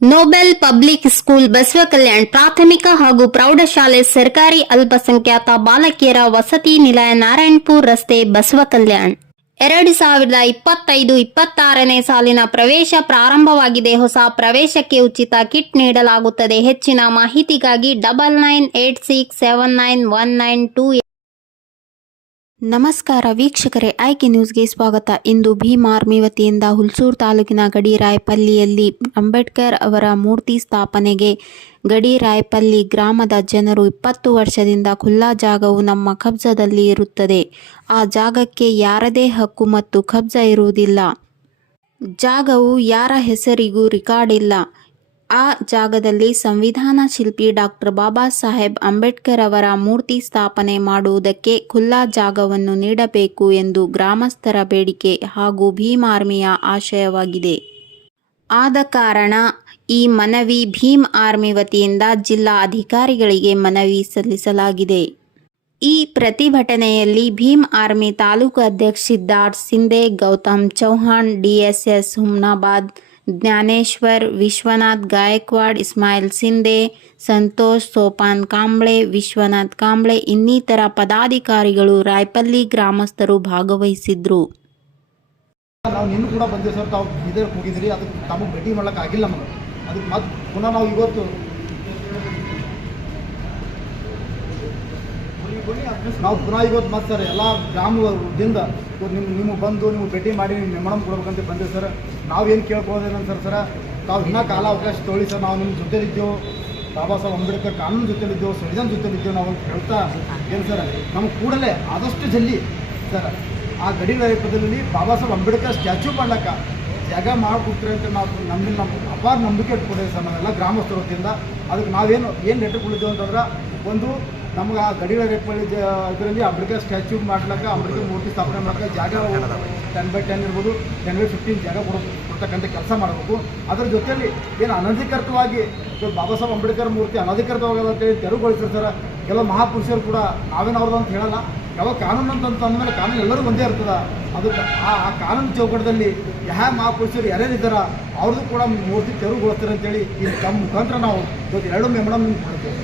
Nobel public school ಬಸವಕಲ್ಯಾಣ್ ಪ್ರಾಥಮಿಕ ಹಾಗೂ ಪ್ರೌಢಶಾಲೆ ಸರ್ಕಾರಿ ಅಲ್ಪಸಂಖ್ಯಾತ ಬಾಲಕಿಯರ ವಸತಿ ನಿಲಯ ನಾರಾಯಣಪುರ ರಸ್ತೆ ಬಸವಕಲ್ಯಾಣ್ 2025-26ನೇ ಸಾಲಿನ ಪ್ರವೇಶ ಪ್ರಾರಂಭವಾಗಿದೆ. ಹೊಸ ಪ್ರವೇಶಕ್ಕೆ ಉಚಿತ ಕಿಟ್ ನೀಡಲಾಗುತ್ತದೆ. ಹೆಚ್ಚಿನ ಮಾಹಿತಿಗಾಗಿ 9986791928. ನಮಸ್ಕಾರ ವೀಕ್ಷಕರೇ, ಆಯ್ಕೆ ನ್ಯೂಸ್ಗೆ ಸ್ವಾಗತ. ಇಂದು ಭೀಮ್ ಆರ್ಮಿ ವತಿಯಿಂದ ಹುಲ್ಸೂರು ತಾಲೂಕಿನ ಗಡಿರಾಯಪಲ್ಲಿಯಲ್ಲಿ ಅಂಬೇಡ್ಕರ್ ಅವರ ಮೂರ್ತಿ ಸ್ಥಾಪನೆಗೆ ಗಡಿರಾಯಪಲ್ಲಿ ಗ್ರಾಮದ ಜನರು 20 ವರ್ಷದಿಂದ ಖುಲ್ಲಾ ಜಾಗವು ನಮ್ಮ ಕಬ್ಜದಲ್ಲಿ ಇರುತ್ತದೆ. ಆ ಜಾಗಕ್ಕೆ ಯಾರದೇ ಹಕ್ಕು ಮತ್ತು ಕಬ್ಜ ಇರುವುದಿಲ್ಲ. ಜಾಗವು ಯಾರ ಹೆಸರಿಗೂ ರೆಕಾರ್ಡ್ ಇಲ್ಲ. ಆ ಜಾಗದಲ್ಲಿ ಸಂವಿಧಾನ ಶಿಲ್ಪಿ ಡಾಕ್ಟರ್ ಬಾಬಾ ಸಾಹೇಬ್ ಅಂಬೇಡ್ಕರ್ ಅವರ ಮೂರ್ತಿ ಸ್ಥಾಪನೆ ಮಾಡುವುದಕ್ಕೆ ಖುಲ್ಲಾ ಜಾಗವನ್ನು ನೀಡಬೇಕು ಎಂದು ಗ್ರಾಮಸ್ಥರ ಬೇಡಿಕೆ ಹಾಗೂ ಭೀಮ್ ಆರ್ಮಿಯ ಆಶಯವಾಗಿದೆ. ಆದ ಕಾರಣ ಈ ಮನವಿ ಭೀಮ್ ಆರ್ಮಿ ವತಿಯಿಂದ ಜಿಲ್ಲಾ ಅಧಿಕಾರಿಗಳಿಗೆ ಮನವಿ ಸಲ್ಲಿಸಲಾಗಿದೆ. ಈ ಪ್ರತಿಭಟನೆಯಲ್ಲಿ ಭೀಮ್ ಆರ್ಮಿ ತಾಲೂಕು ಅಧ್ಯಕ್ಷ ಸಿದ್ಧಾರ್ಥ್ ಸಿಂಧೆ, ಗೌತಮ್ ಚೌಹಾಣ್, DSS ಹುಮ್ನಾಬಾದ್, ಜ್ಞಾನೇಶ್ವರ್, ವಿಶ್ವನಾಥ್ ಗಾಯಕ್ವಾಡ್, ಇಸ್ಮಾಯಿಲ್ ಸಿಂಧೆ, ಸಂತೋಷ್ ಸೋಪಾನ್ ಕಾಂಬ್ಳೆ, ವಿಶ್ವನಾಥ್ ಕಾಂಬ್ಳೆ ಇನ್ನಿತರ ಪದಾಧಿಕಾರಿಗಳು ರಾಯಪಲ್ಲಿ ಗ್ರಾಮಸ್ಥರು ಭಾಗವಹಿಸಿದ್ರು. ನಾವು ನಿನ್ನೆ ಕೂಡ ಬಂದಿವಿ ಸರ್. ತಾವು ಇದಕ್ಕೆ ಹೋಗಿದ್ರಿ, ಅದಕ್ಕೆ ತಮಗೆ ಭೇಟಿ ಮಾಡ್ಲಿಕ್ಕೆ ಆಗಿಲ್ಲ ನಮಗೆ. ಅದಕ್ಕೆ ಮತ್ತೆ ಪುನಃ ನಾವು ಇವತ್ತು ಮತ್ತೆ ಸರ್ ಎಲ್ಲ ಗ್ರಾಮದಿಂದ ನಿಮಗೆ ಬಂದು ನೀವು ಭೇಟಿ ಮಾಡಿ ಮೆಮೊರಮ್ ಕೊಡ್ಬೇಕಂತ ಬಂದಿವಿ ಸರ್. ನಾವೇನು ಕೇಳ್ಕೊಳ್ಳೋದೇನಂತ ಸರ್, ತಾವು ಇನ್ನೂ ಕಾಲ ಅವಕಾಶ ತೊಗೊಳ್ಳಿ ಸರ್. ನಾವು ನಿಮ್ಮ ಜೊತೆಲಿದ್ದೆವು, ಬಾಬಾ ಸಾಹೇಬ್ ಅಂಬೇಡ್ಕರ್ ಕಾನೂನು ಜೊತೆಲಿದ್ದೆವು, ಸಂವಿಧಾನ ಜೊತೆಲಿದ್ದೆವು. ನಾವು ಹೇಳ್ತಾ ಏನು ಸರ್, ನಮಗೆ ಕೂಡಲೇ ಆದಷ್ಟು ಜಲ್ದಿ ಸರ್ ಆ ಗಡಿ ರಾಯಪದಲ್ಲಿ ಬಾಬಾ ಸಾಹೇಬ್ ಅಂಬೇಡ್ಕರ್ ಸ್ಟ್ಯಾಚ್ಯೂ ಮಾಡ್ಲಿಕ್ಕೆ ಜಾಗ ಮಾಡಿಕೊಟ್ರೆ ಅಂತ ನಾವು ನಮ್ಮ ಅಪಾರ ನಂಬಿಕೆ ಇಟ್ಕೊಂಡಿದ್ದೀವಿ ಸರ್ ನಾವೆಲ್ಲ ಗ್ರಾಮಸ್ಥರ ವತಿಯಿಂದ. ಅದಕ್ಕೆ ನಾವೇನು ಲೆಟರ್ ಕೊಟ್ಟಿದ್ದೇವೆ ಅಂತಂದ್ರೆ, ಒಂದು ನಮ್ಗೆ ಆ ಗಡಿ ರಾಯಪಲ್ಲಿ ಇದರಲ್ಲಿ ಅಂಬೇಡ್ಕರ್ ಸ್ಟ್ಯಾಚ್ಯೂ ಮಾಡ್ಲಿಕ್ಕೆ, ಅಂಬೇಡ್ಕರ್ ಮೂರ್ತಿ ಸ್ಥಾಪನೆ ಮಾಡ್ಲಿಕ್ಕೆ ಜಾಗ 10x10 ಇರ್ಬೋದು, 10x15 ಜಾಗ ಕೊಡ್ತಕ್ಕಂಥ ಕೆಲಸ ಮಾಡಬೇಕು. ಅದರ ಜೊತೆಯಲ್ಲಿ ಏನು ಅನಧಿಕೃತವಾಗಿ ಬಾಬಾ ಸಾಹೇಬ್ ಅಂಬೇಡ್ಕರ್ ಮೂರ್ತಿ ಅನಧಿಕೃತವಾಗಲ್ಲ ಅಂತೇಳಿ ತೆರವುಗೊಳಿಸಿರ್ತಾರೆ ಕೆಲವು ಮಹಾಪುರುಷರು ಕೂಡ. ನಾವೇನು ಅವ್ರದ್ದು ಅಂತ ಹೇಳಲ್ಲ. ಯಾವ ಕಾನೂನು ಅಂತ ಅಂದಮೇಲೆ ಕಾನೂನು ಎಲ್ಲರೂ ಒಂದೇ ಇರ್ತದೆ. ಅದಕ್ಕೆ ಆ ಕಾನೂನು ಚೌಕಟ್ಟದಲ್ಲಿ ಯಾವ ಮಹಾಪುರುಷರು ಯಾರ್ಯಾರಿದ್ದಾರೆ ಅವ್ರದ್ದು ಕೂಡ ಮೂರ್ತಿ ತೆರವುಗೊಳಿಸ್ತಾರೆ ಅಂತೇಳಿ ಈ ತಮ್ಮ ಮುಖಾಂತರ ನಾವು 2 ಮೆಮೊರಮ್ ಕೊಡ್ತೇವೆ.